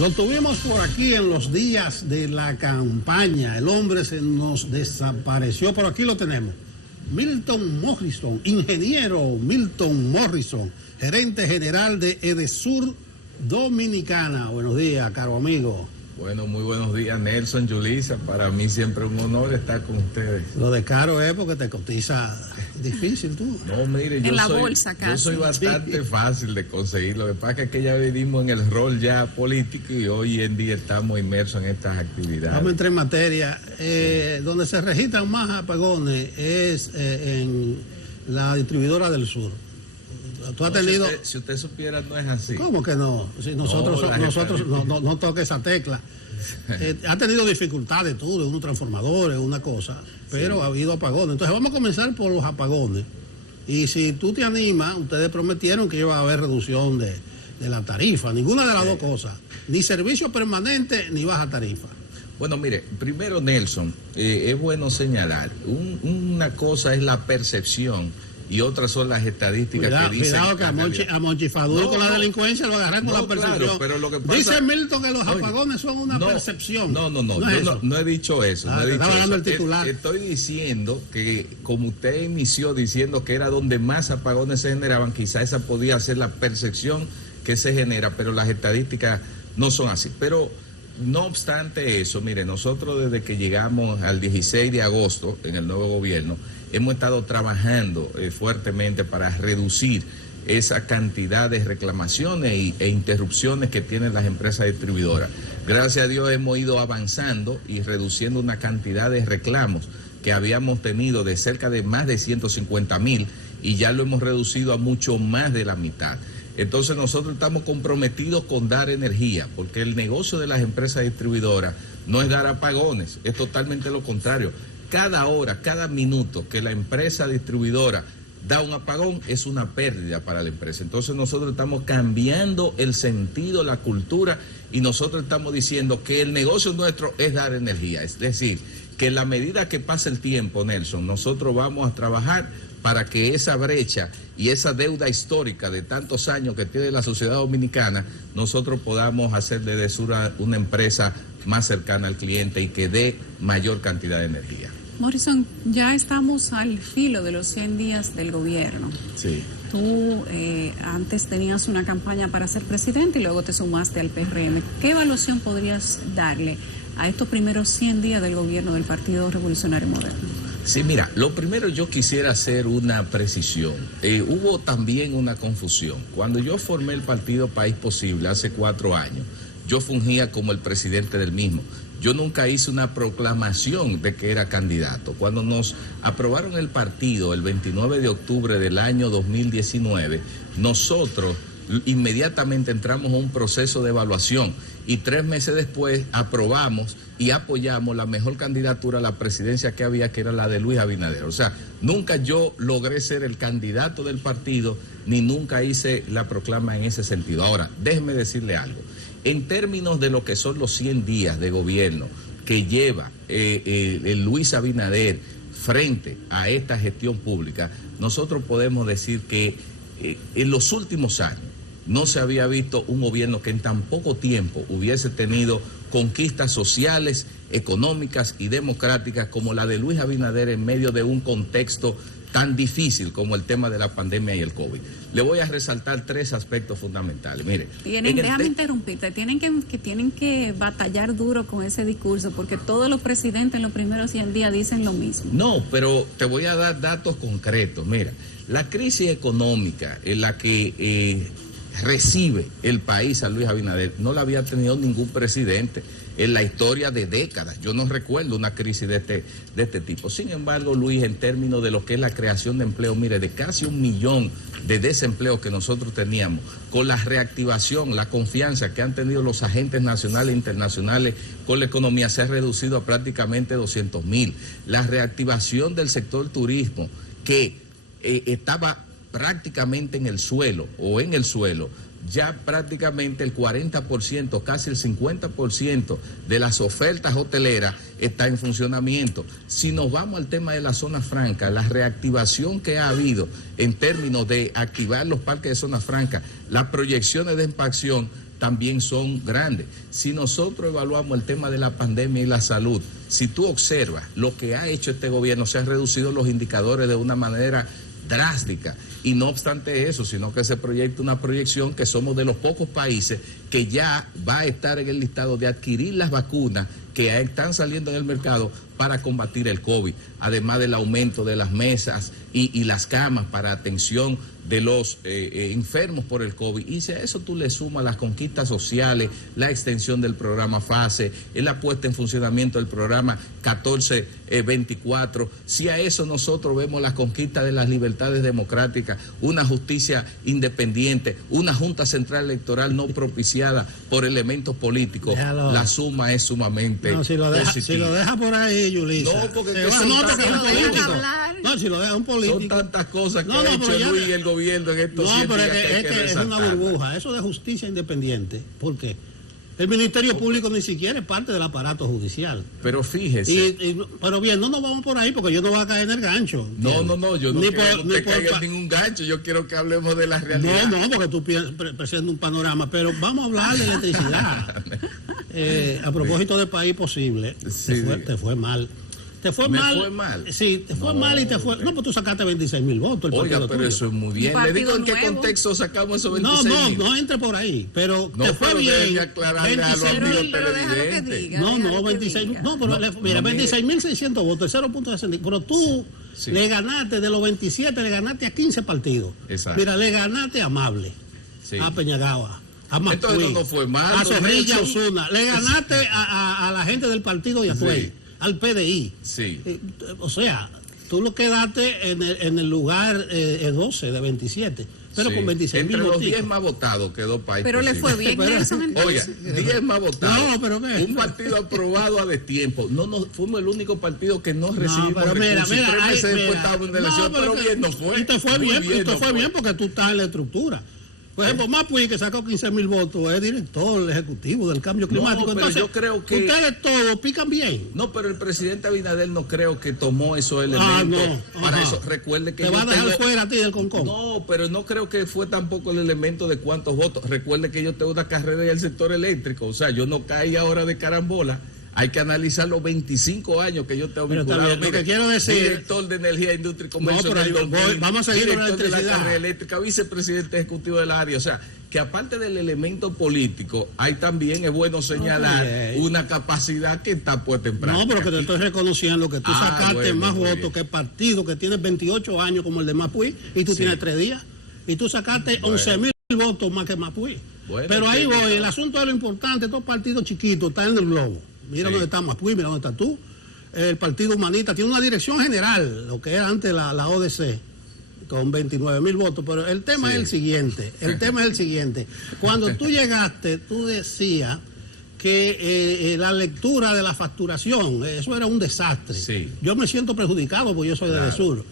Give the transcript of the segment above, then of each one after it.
Lo tuvimos por aquí en los días de la campaña. El hombre se nos desapareció, pero aquí lo tenemos. Milton Morrison, ingeniero Milton Morrison, gerente general de Edesur Dominicana. Buenos días, caro amigo. Bueno, muy buenos días, Nelson, Yulisa. Para mí siempre un honor estar con ustedes. Lo de caro es porque te cotiza difícil tú. No, mire, yo soy bastante fácil de conseguir. Lo que pasa es que ya vivimos en el rol ya político y hoy en día estamos inmersos en estas actividades. Vamos a entrar en materia. Donde se registran más apagones es en la distribuidora del sur. ¿Tú has tenido? Si usted supiera, no es así. ¿Cómo que no? Si nosotros no toque esa tecla. Ha tenido dificultades tú, de unos transformadores, una cosa, pero sí ha habido apagones. Entonces vamos a comenzar por los apagones. Y si tú te animas, ustedes prometieron que iba a haber reducción de la tarifa. Ninguna de las dos cosas. Ni servicio permanente, ni baja tarifa. Bueno, mire, primero, Nelson, es bueno señalar, una cosa es la percepción y otras son las estadísticas que dicen... Cuidado que a Monchi Fadul con la delincuencia lo agarran con la percepción. Claro, pero lo que pasa, dice Milton que los apagones son una percepción. No he dicho eso. El titular. Estoy diciendo que como usted inició diciendo que era donde más apagones se generaban, quizá esa podía ser la percepción que se genera, pero las estadísticas no son así. Pero no obstante eso, mire, nosotros desde que llegamos al 16 de agosto en el nuevo gobierno, hemos estado trabajando fuertemente para reducir esa cantidad de reclamaciones e interrupciones que tienen las empresas distribuidoras. Gracias a Dios hemos ido avanzando y reduciendo una cantidad de reclamos que habíamos tenido de cerca de más de 150,000 y ya lo hemos reducido a mucho más de la mitad. Entonces nosotros estamos comprometidos con dar energía, porque el negocio de las empresas distribuidoras no es dar apagones, es totalmente lo contrario. Cada hora, cada minuto que la empresa distribuidora da un apagón es una pérdida para la empresa. Entonces nosotros estamos cambiando el sentido, la cultura, y nosotros estamos diciendo que el negocio nuestro es dar energía. Es decir, que en la medida que pasa el tiempo, Nelson, nosotros vamos a trabajar para que esa brecha y esa deuda histórica de tantos años que tiene la sociedad dominicana, nosotros podamos hacer de Edesur una empresa más cercana al cliente y que dé mayor cantidad de energía. Morrison, ya estamos al filo de los 100 días del gobierno. Sí. Tú antes tenías una campaña para ser presidente y luego te sumaste al PRM. ¿Qué evaluación podrías darle a estos primeros 100 días del gobierno del Partido Revolucionario Moderno? Sí, mira, lo primero yo quisiera hacer una precisión. Hubo también una confusión. Cuando yo formé el partido País Posible hace 4 años, yo fungía como el presidente del mismo. Yo nunca hice una proclamación de que era candidato. Cuando nos aprobaron el partido el 29 de octubre del año 2019, nosotros inmediatamente entramos a un proceso de evaluación y 3 meses después aprobamos y apoyamos la mejor candidatura a la presidencia que había, que era la de Luis Abinader. O sea, nunca yo logré ser el candidato del partido, ni nunca hice la proclama en ese sentido. Ahora, déjeme decirle algo. En términos de lo que son los 100 días de gobierno que lleva el Luis Abinader frente a esta gestión pública, nosotros podemos decir que en los últimos años no se había visto un gobierno que en tan poco tiempo hubiese tenido conquistas sociales, económicas y democráticas como la de Luis Abinader en medio de un contexto tan difícil como el tema de la pandemia y el COVID. Le voy a resaltar 3 aspectos fundamentales. Mire, déjame interrumpirte, tienen que batallar duro con ese discurso porque todos los presidentes en los primeros 100 días dicen lo mismo. No, pero te voy a dar datos concretos. Mira, la crisis económica en la que recibe el país a Luis Abinader no la había tenido ningún presidente en la historia de décadas. Yo no recuerdo una crisis de este tipo. Sin embargo, Luis, en términos de lo que es la creación de empleo, mire, de casi 1 millón de desempleos que nosotros teníamos, con la reactivación, la confianza que han tenido los agentes nacionales e internacionales con la economía, se ha reducido a prácticamente 200,000. La reactivación del sector turismo, que estaba prácticamente en el suelo, ya prácticamente el 40%, casi el 50% de las ofertas hoteleras está en funcionamiento. Si nos vamos al tema de la zona franca, la reactivación que ha habido en términos de activar los parques de zona franca, las proyecciones de expansión también son grandes. Si nosotros evaluamos el tema de la pandemia y la salud, si tú observas lo que ha hecho este gobierno, se han reducido los indicadores de una manera drástica. Y no obstante eso, sino que se proyecta una proyección que somos de los pocos países que ya va a estar en el listado de adquirir las vacunas que están saliendo en el mercado para combatir el COVID, además del aumento de las mesas y las camas para atención de los enfermos por el COVID. Y si a eso tú le sumas las conquistas sociales, la extensión del programa FASE, la puesta en funcionamiento del programa 1424, si a eso nosotros vemos las conquistas de las libertades democráticas, una justicia independiente, una Junta Central Electoral no propiciada por elementos políticos, la suma es sumamente positiva. Si lo deja por ahí, Yulisa. No, porque si lo deja un político. Son tantas cosas que ha hecho Luis y el gobierno en estos 7 días que es una burbuja. Eso de justicia independiente. ¿Por qué? El Ministerio Público ni siquiera es parte del aparato judicial. Pero fíjese. Pero bien, no nos vamos por ahí porque yo no voy a caer en el gancho. No, yo no quiero que caiga en ningún gancho. Yo quiero que hablemos de la realidad. No, porque tú presentas un panorama. Pero vamos a hablar de electricidad. A propósito de país posible, te fue mal. ¿Te fue mal? Sí, te fue mal y te fue... No, pues tú sacaste 26,000 votos. Oiga, pero eso es muy bien. Le digo en qué contexto sacamos esos 26,000. No entre por ahí. Pero te fue bien. 26,000. No, 26. No, pero mira, 26,600 votos, el 0.60. Pero tú le ganaste de los 27, le ganaste a 15 partidos. Exacto. Mira, le ganaste a Amable, a Peñagaba, a Macuí, entonces no fue mal, a Zorrilla Osuna. Le ganaste a la gente del partido de Atuey, al PDI. Sí. O sea, tú lo quedaste en el lugar 12 de 27. Pero con 26,000 entre los votitos. 10 más votados quedó país. Pero le fue bien, Nelson, entonces. Oiga, 10 más votados. No, pero ¿qué? Un partido aprobado a destiempo. No, fuimos el único partido que no recibimos pero recursos. Mira, 3 meses después estábamos en elección, pero bien no fue. Y te fue bien porque tú estás en la estructura. Por ejemplo, Mapuí, que sacó 15,000 votos, es director ejecutivo del cambio climático. No, pero entonces, yo creo que ustedes todos pican bien. No, pero el presidente Abinader no creo que tomó esos elementos para eso. Recuerde que te va a dejar fuera a ti del Concón. No, pero no creo que fue tampoco el elemento de cuántos votos. Recuerde que yo tengo una carrera en el sector eléctrico, o sea, yo no caí ahora de carambola. Hay que analizar los 25 años que yo tengo vinculado. Lo que quiero decir, director de Energía, Industria y Comercio. Vamos a seguir con la electricidad. Director de la carrera eléctrica, vicepresidente ejecutivo del área. O sea, que aparte del elemento político, hay también, es bueno señalar, una capacidad que está puesta en práctica. No, pero que te estoy reconociendo que tú sacaste más votos que el partido que tiene 28 años como el de Mapuí y tú tienes 3 días. Y tú sacaste 11,000 votos más que Mapuí. Pero ahí voy, el asunto de lo importante, estos partidos chiquitos están en el globo. Mira dónde está Mapuí, mira dónde estás tú. El Partido Humanista tiene una dirección general, lo que era antes la ODC, con 29,000 votos. Pero el tema es el siguiente. Cuando tú llegaste, tú decías que la lectura de la facturación, eso era un desastre. Sí. Yo me siento perjudicado porque yo soy del sur.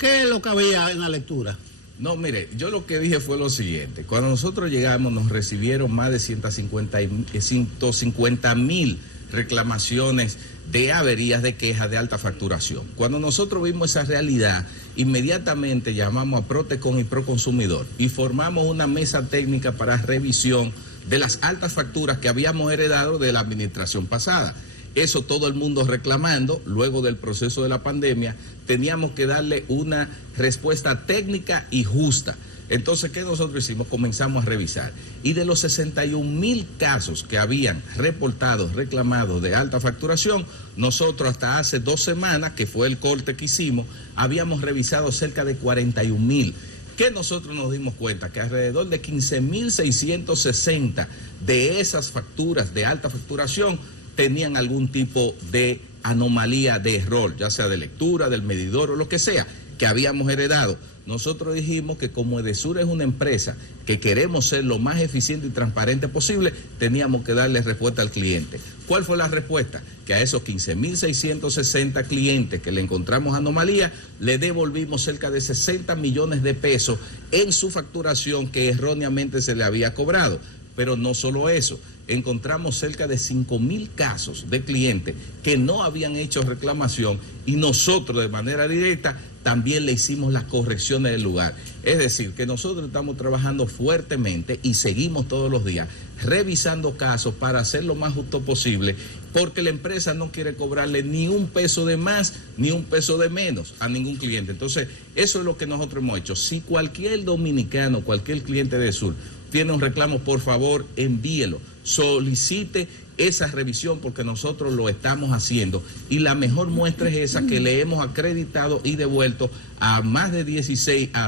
¿Qué es lo que había en la lectura? No, mire, yo lo que dije fue lo siguiente. Cuando nosotros llegamos nos recibieron más de 150,000 reclamaciones de averías, de quejas, de alta facturación. Cuando nosotros vimos esa realidad, inmediatamente llamamos a Protecon y Proconsumidor y formamos una mesa técnica para revisión de las altas facturas que habíamos heredado de la administración pasada. Eso todo el mundo reclamando, luego del proceso de la pandemia, teníamos que darle una respuesta técnica y justa. Entonces, ¿qué nosotros hicimos? Comenzamos a revisar. Y de los 61,000 casos que habían reportados, reclamados de alta facturación, nosotros hasta hace 2 semanas, que fue el corte que hicimos, habíamos revisado cerca de 41,000. Que nosotros nos dimos cuenta que alrededor de 15,660 de esas facturas de alta facturación tenían algún tipo de anomalía de error, ya sea de lectura, del medidor o lo que sea, que habíamos heredado. Nosotros dijimos que como Edesur es una empresa que queremos ser lo más eficiente y transparente posible, teníamos que darle respuesta al cliente. ¿Cuál fue la respuesta? Que a esos 15,660 clientes que le encontramos anomalía, le devolvimos cerca de 60 millones de pesos en su facturación que erróneamente se le había cobrado. Pero no solo eso, encontramos cerca de 5.000 casos de clientes que no habían hecho reclamación y nosotros de manera directa también le hicimos las correcciones del lugar. Es decir, que nosotros estamos trabajando fuertemente y seguimos todos los días revisando casos para hacer lo más justo posible, porque la empresa no quiere cobrarle ni un peso de más ni un peso de menos a ningún cliente. Entonces, eso es lo que nosotros hemos hecho. Si cualquier dominicano, cualquier cliente de Sur tiene un reclamo, por favor, envíelo, solicite esa revisión porque nosotros lo estamos haciendo y la mejor muestra es esa que le hemos acreditado y devuelto a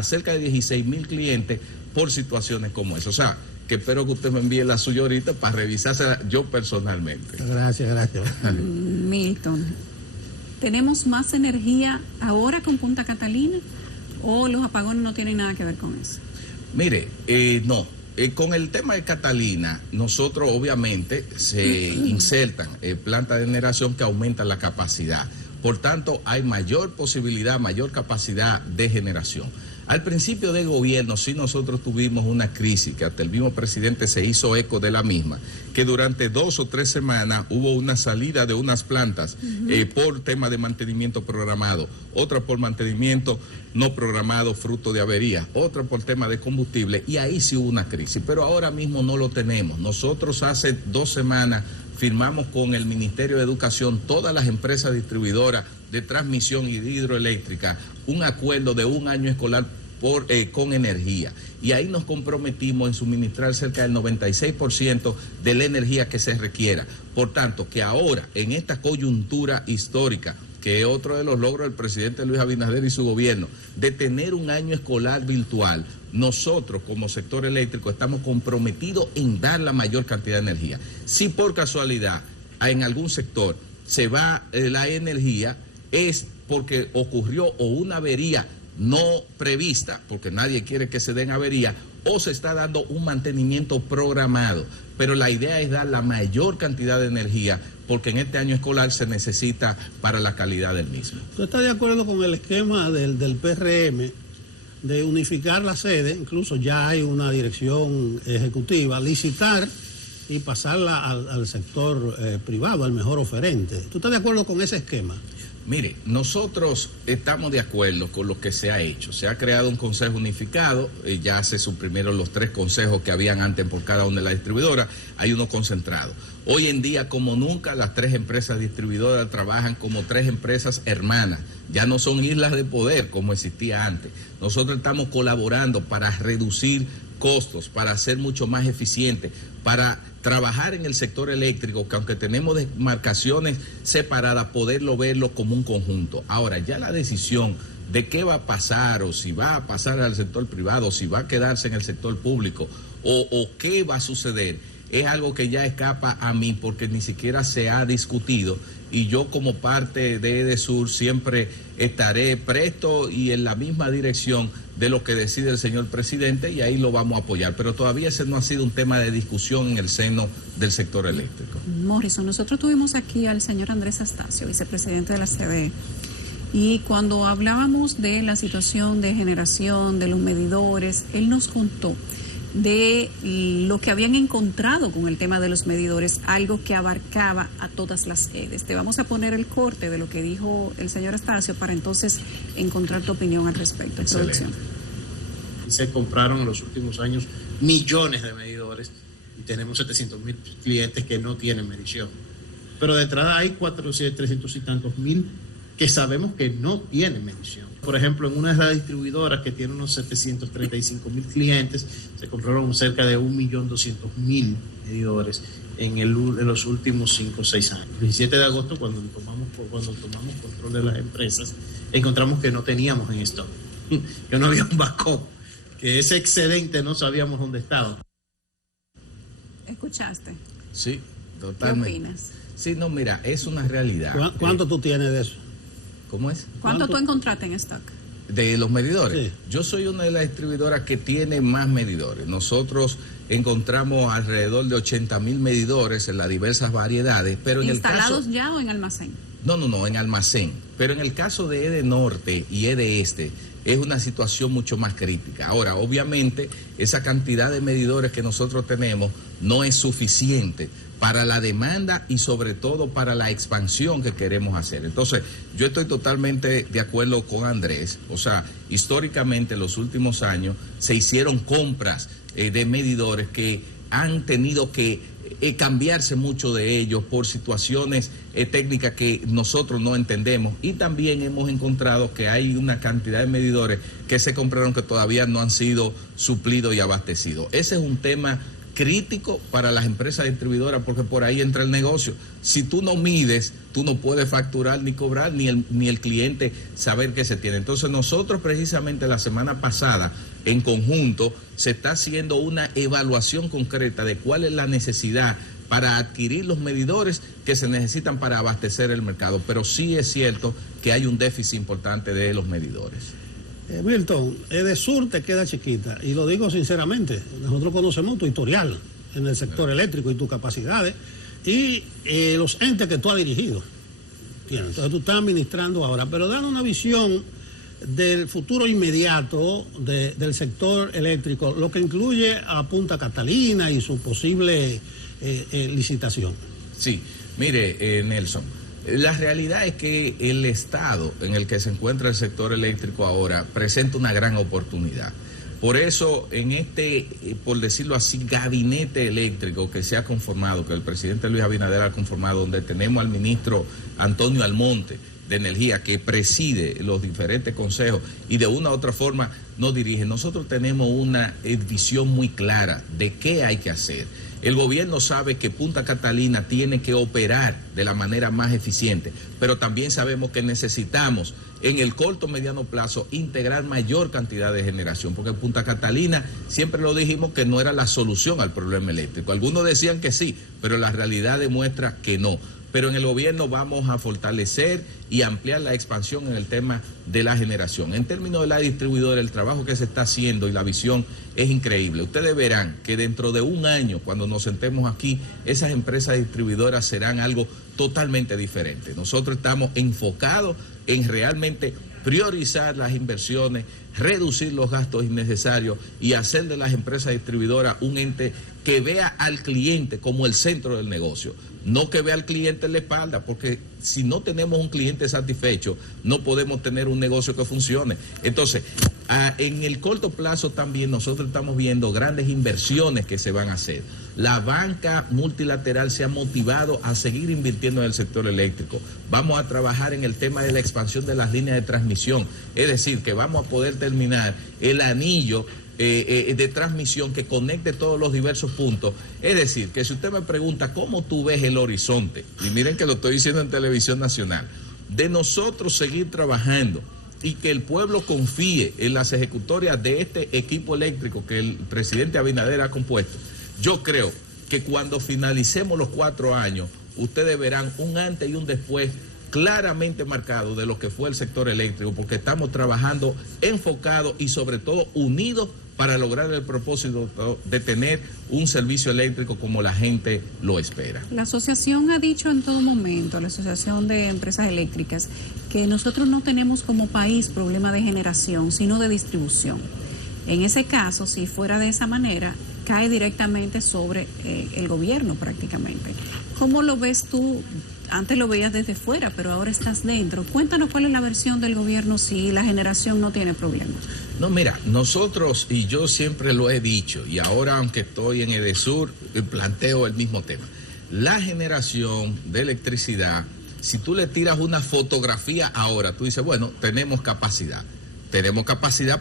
cerca de 16.000 clientes por situaciones como esa. O sea, que espero que usted me envíe la suya ahorita para revisársela yo personalmente. Gracias. Milton, ¿tenemos más energía ahora con Punta Catalina o los apagones no tienen nada que ver con eso? Mire, no. Con el tema de Catalina, nosotros obviamente se insertan plantas de generación que aumentan la capacidad. Por tanto, hay mayor posibilidad, mayor capacidad de generación. Al principio del gobierno sí nosotros tuvimos una crisis, que hasta el mismo presidente se hizo eco de la misma, que durante 2 o 3 semanas hubo una salida de unas plantas por tema de mantenimiento programado, otra por mantenimiento no programado fruto de avería, otra por tema de combustible, y ahí sí hubo una crisis, pero ahora mismo no lo tenemos. Nosotros hace 2 semanas firmamos con el Ministerio de Educación, todas las empresas distribuidoras de transmisión y de hidroeléctrica, un acuerdo de 1 año escolar con energía. Y ahí nos comprometimos en suministrar cerca del 96% de la energía que se requiera. Por tanto, que ahora, en esta coyuntura histórica, que es otro de los logros del presidente Luis Abinader y su gobierno, de tener un año escolar virtual, nosotros como sector eléctrico estamos comprometidos en dar la mayor cantidad de energía. Si por casualidad en algún sector se va la energía, es porque ocurrió o una avería no prevista, porque nadie quiere que se den averías, o se está dando un mantenimiento programado. Pero la idea es dar la mayor cantidad de energía, porque en este año escolar se necesita para la calidad del mismo. ¿Usted está de acuerdo con el esquema del PRM de unificar la sede? Incluso ya hay una dirección ejecutiva, licitar y pasarla al sector privado, al mejor oferente. ¿Tú estás de acuerdo con ese esquema? Mire, nosotros estamos de acuerdo con lo que se ha hecho. Se ha creado un consejo unificado, ya se suprimieron los 3 consejos que habían antes por cada una de las distribuidoras, hay uno concentrado. Hoy en día, como nunca, las 3 empresas distribuidoras trabajan como 3 empresas hermanas, ya no son islas de poder como existía antes. Nosotros estamos colaborando para reducir costos, para ser mucho más eficientes, para trabajar en el sector eléctrico, que aunque tenemos demarcaciones separadas, poderlo verlo como un conjunto. Ahora, ya la decisión de qué va a pasar, o si va a pasar al sector privado, o si va a quedarse en el sector público, o qué va a suceder, es algo que ya escapa a mí, porque ni siquiera se ha discutido, y yo como parte de EDESUR siempre estaré presto y en la misma dirección de lo que decide el señor presidente, y ahí lo vamos a apoyar, pero todavía ese no ha sido un tema de discusión en el seno del sector eléctrico. Morrison, nosotros tuvimos aquí al señor Andrés Astacio, vicepresidente de la CDE, y cuando hablábamos de la situación de generación, de los medidores, él nos contó de lo que habían encontrado con el tema de los medidores, algo que abarcaba a todas las sedes. Te vamos a poner el corte de lo que dijo el señor Astacio para entonces encontrar tu opinión al respecto. Producción. Se compraron en los últimos años millones de medidores y tenemos 700.000 clientes que no tienen medición. Pero detrás hay 300 y tantos mil que sabemos que no tienen medición. Por ejemplo, en una de las distribuidoras que tiene unos 735.000 clientes, se compraron cerca de 1.200.000 medidores en los últimos 5 o 6 años. El 17 de agosto, cuando tomamos control de las empresas, encontramos que no teníamos en stock, que no había un backup, que ese excedente no sabíamos dónde estaba. ¿Escuchaste? Sí, totalmente. ¿Qué opinas? Sí, no, mira, es una realidad. ¿Cuánto tú tienes de eso? ¿Cómo es? ¿Cuánto tú encontraste en stock? ¿De los medidores? Sí. Yo soy una de las distribuidoras que tiene más medidores. Nosotros encontramos alrededor de 80.000 medidores en las diversas variedades, pero en el caso... ¿Instalados ya o en almacén? No, en almacén. Pero en el caso de EDE Norte y EDE Este, es una situación mucho más crítica. Ahora, obviamente, esa cantidad de medidores que nosotros tenemos no es suficiente para la demanda y sobre todo para la expansión que queremos hacer. Entonces, yo estoy totalmente de acuerdo con Andrés. O sea, históricamente en los últimos años se hicieron compras de medidores que han tenido que cambiarse mucho de ellos por situaciones técnicas que nosotros no entendemos, y también hemos encontrado que hay una cantidad de medidores que se compraron que todavía no han sido suplidos y abastecidos. Ese es un tema crítico para las empresas distribuidoras, porque por ahí entra el negocio. Si tú no mides, tú no puedes facturar ni cobrar, ni el cliente saber qué se tiene. Entonces nosotros precisamente la semana pasada, en conjunto, se está haciendo una evaluación concreta de cuál es la necesidad para adquirir los medidores que se necesitan para abastecer el mercado. Pero sí es cierto que hay un déficit importante de los medidores. Milton, Edesur te queda chiquita, y lo digo sinceramente. Nosotros conocemos tu historial en el sector eléctrico y tus capacidades y los entes que tú has dirigido. Entonces tú estás administrando ahora, pero dando una visión del futuro inmediato del sector eléctrico, lo que incluye a Punta Catalina y su posible licitación. Sí, mire, Nelson. La realidad es que el estado en el que se encuentra el sector eléctrico ahora presenta una gran oportunidad. Por eso, en este, por decirlo así, gabinete eléctrico que se ha conformado, que el presidente Luis Abinader ha conformado, donde tenemos al ministro Antonio Almonte de Energía, que preside los diferentes consejos y de una u otra forma nos dirige, nosotros tenemos una visión muy clara de qué hay que hacer. El gobierno sabe que Punta Catalina tiene que operar de la manera más eficiente, pero también sabemos que necesitamos en el corto mediano plazo integrar mayor cantidad de generación, porque Punta Catalina siempre lo dijimos que no era la solución al problema eléctrico. Algunos decían que sí, pero la realidad demuestra que no. Pero en el gobierno vamos a fortalecer y ampliar la expansión en el tema de la generación. En términos de la distribuidora, el trabajo que se está haciendo y la visión es increíble. Ustedes verán que dentro de un año, cuando nos sentemos aquí, esas empresas distribuidoras serán algo totalmente diferente. Nosotros estamos enfocados en realmente priorizar las inversiones, reducir los gastos innecesarios y hacer de las empresas distribuidoras un ente que vea al cliente como el centro del negocio, no que vea al cliente en la espalda, porque si no tenemos un cliente satisfecho, no podemos tener un negocio que funcione. Entonces, en el corto plazo también nosotros estamos viendo grandes inversiones que se van a hacer. La banca multilateral se ha motivado a seguir invirtiendo en el sector eléctrico. Vamos a trabajar en el tema de la expansión de las líneas de transmisión, es decir, que vamos a poder terminar el anillo de transmisión que conecte todos los diversos puntos. Es decir, que si usted me pregunta cómo tú ves el horizonte, y miren que lo estoy diciendo en Televisión Nacional, de nosotros seguir trabajando y que el pueblo confíe en las ejecutorias de este equipo eléctrico que el presidente Abinader ha compuesto, yo creo que cuando finalicemos los 4 años, ustedes verán un antes y un después claramente marcado de lo que fue el sector eléctrico, porque estamos trabajando enfocados y sobre todo unidos para lograr el propósito de tener un servicio eléctrico como la gente lo espera. La asociación ha dicho en todo momento, la Asociación de Empresas Eléctricas, que nosotros no tenemos como país problema de generación, sino de distribución. En ese caso, si fuera de esa manera, cae directamente sobre el gobierno prácticamente. ¿Cómo lo ves tú? Antes lo veías desde fuera, pero ahora estás dentro. Cuéntanos cuál es la versión del gobierno si la generación no tiene problemas. No, mira, nosotros, y yo siempre lo he dicho, y ahora aunque estoy en Edesur, planteo el mismo tema. La generación de electricidad, si tú le tiras una fotografía ahora, tú dices, bueno, tenemos capacidad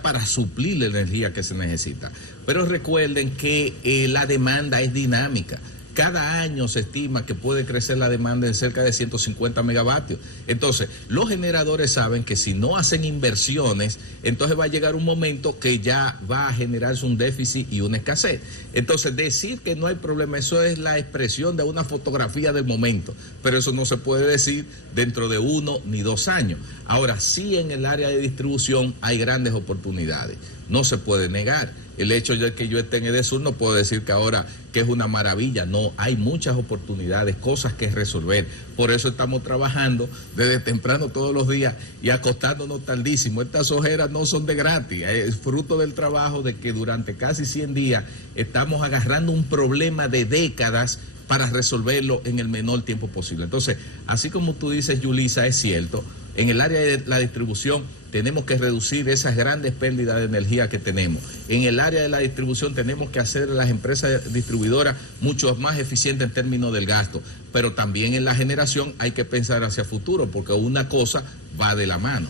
para suplir la energía que se necesita. Pero recuerden que la demanda es dinámica. Cada año se estima que puede crecer la demanda en cerca de 150 megavatios. Entonces, los generadores saben que si no hacen inversiones, entonces va a llegar un momento que ya va a generarse un déficit y una escasez. Entonces, decir que no hay problema, eso es la expresión de una fotografía del momento, pero eso no se puede decir dentro de 1 ni 2 años. Ahora, sí en el área de distribución hay grandes oportunidades, no se puede negar. el hecho de que yo esté en EDESUR no puedo decir que ahora que es una maravilla. No, hay muchas oportunidades, cosas que resolver. Por eso estamos trabajando desde temprano todos los días y acostándonos tardísimo. Estas ojeras no son de gratis, es fruto del trabajo de que durante casi 100 días estamos agarrando un problema de décadas para resolverlo en el menor tiempo posible. Entonces, así como tú dices, Yulisa, es cierto, en el área de la distribución tenemos que reducir esas grandes pérdidas de energía que tenemos. En el área de la distribución tenemos que hacer a las empresas distribuidoras mucho más eficientes en términos del gasto, pero también en la generación hay que pensar hacia futuro, porque una cosa va de la mano.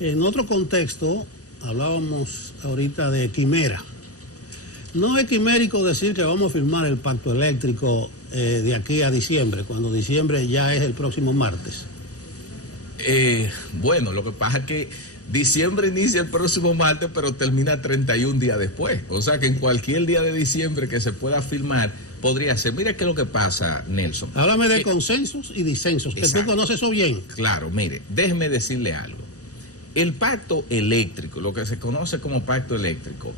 En otro contexto, hablábamos ahorita de quimera. No es quimérico decir que vamos a firmar el pacto eléctrico de aquí a diciembre, cuando diciembre ya es el próximo martes. Bueno, lo que pasa es que diciembre inicia el próximo martes, pero termina 31 días después. O sea que en cualquier día de diciembre que se pueda firmar, podría ser. Mira qué es lo que pasa, Nelson. Háblame de consensos y disensos, que tú conoces eso bien. Claro, mire, déjeme decirle algo. El pacto eléctrico, lo que se conoce como pacto eléctrico,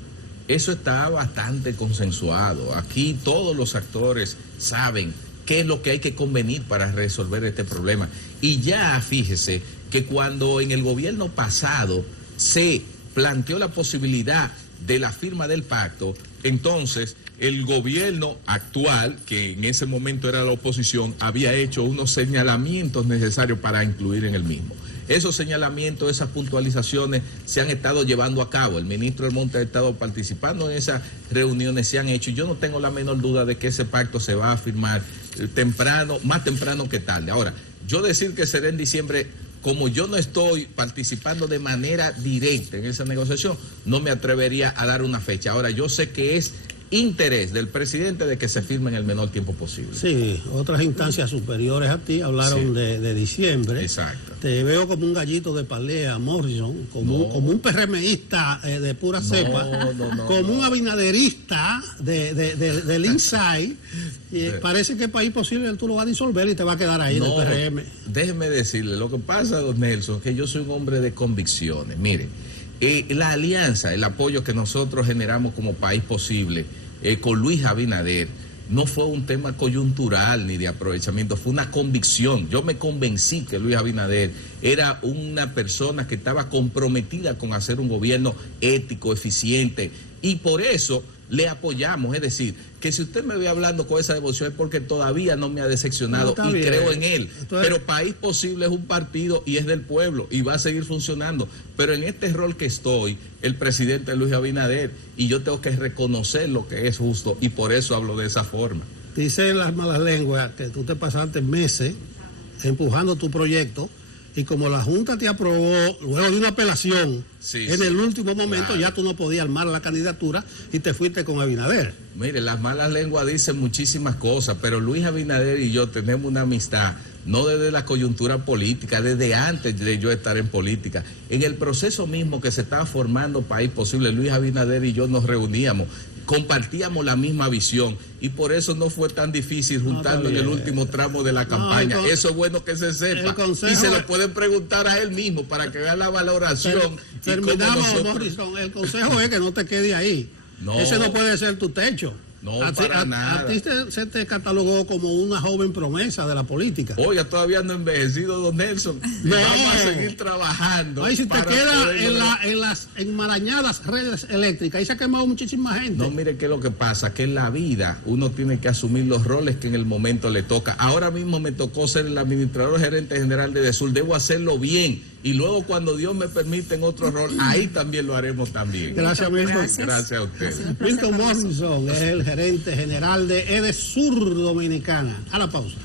eso está bastante consensuado. Aquí todos los actores saben qué es lo que hay que convenir para resolver este problema. Y ya fíjese que cuando en el gobierno pasado se planteó la posibilidad de la firma del pacto, entonces el gobierno actual, que en ese momento era la oposición, había hecho unos señalamientos necesarios para incluir en el mismo. Esos señalamientos, esas puntualizaciones se han estado llevando a cabo. El ministro del Monte ha estado participando en esas reuniones, se han hecho, y yo no tengo la menor duda de que ese pacto se va a firmar temprano, más temprano que tarde. Ahora, yo decir que será en diciembre, como yo no estoy participando de manera directa en esa negociación, no me atrevería a dar una fecha. Ahora, yo sé que es interés del presidente de que se firme en el menor tiempo posible. Sí, otras instancias superiores a ti hablaron de diciembre. Exacto. Te veo como un gallito de pelea, Morrison, como un PRMista de pura cepa, como un abinaderista del Inside. Parece que el país posible tú lo vas a disolver y te va a quedar ahí en el PRM. Déjeme decirle, lo que pasa, don Nelson, que yo soy un hombre de convicciones. Mire, la alianza, el apoyo que nosotros generamos como país posible con Luis Abinader no fue un tema coyuntural ni de aprovechamiento, fue una convicción. Yo me convencí que Luis Abinader era una persona que estaba comprometida con hacer un gobierno ético, eficiente, y por eso le apoyamos. Es decir, que si usted me ve hablando con esa devoción es porque todavía no me ha decepcionado y bien, creo en él. Pero País Posible es un partido y es del pueblo y va a seguir funcionando. Pero en este rol que estoy, el presidente Luis Abinader, y yo tengo que reconocer lo que es justo, y por eso hablo de esa forma. Dicen las malas lenguas que tú te pasaste meses empujando tu proyecto, y como la Junta te aprobó luego de una apelación, en el último momento, ya tú no podías armar la candidatura y te fuiste con Abinader. Mire, las malas lenguas dicen muchísimas cosas, pero Luis Abinader y yo tenemos una amistad, no desde la coyuntura política, desde antes de yo estar en política. En el proceso mismo que se estaba formando País Posible, Luis Abinader y yo nos reuníamos, compartíamos la misma visión, y por eso no fue tan difícil juntarlo en el último tramo de la campaña. Eso es bueno que se sepa, y se lo pueden preguntar a él mismo para que vea la valoración. Terminamos, Morrison, el consejo es que no te quede ahí. Ese no puede ser tu techo. No, para nada. A ti se te catalogó como una joven promesa de la política. Oiga, todavía no he envejecido, don Nelson. Vamos a seguir trabajando. Ay, si te queda en las enmarañadas redes eléctricas, ahí se ha quemado muchísima gente. No, mire qué es lo que pasa, que en la vida uno tiene que asumir los roles que en el momento le toca. Ahora mismo me tocó ser el administrador gerente general de EDESUR, debo hacerlo bien. Y luego cuando Dios me permite en otro rol, ahí también lo haremos también. Gracias, Milton. Gracias a ustedes. Milton Morrison es el gerente general de EDESUR Dominicana. A la pausa.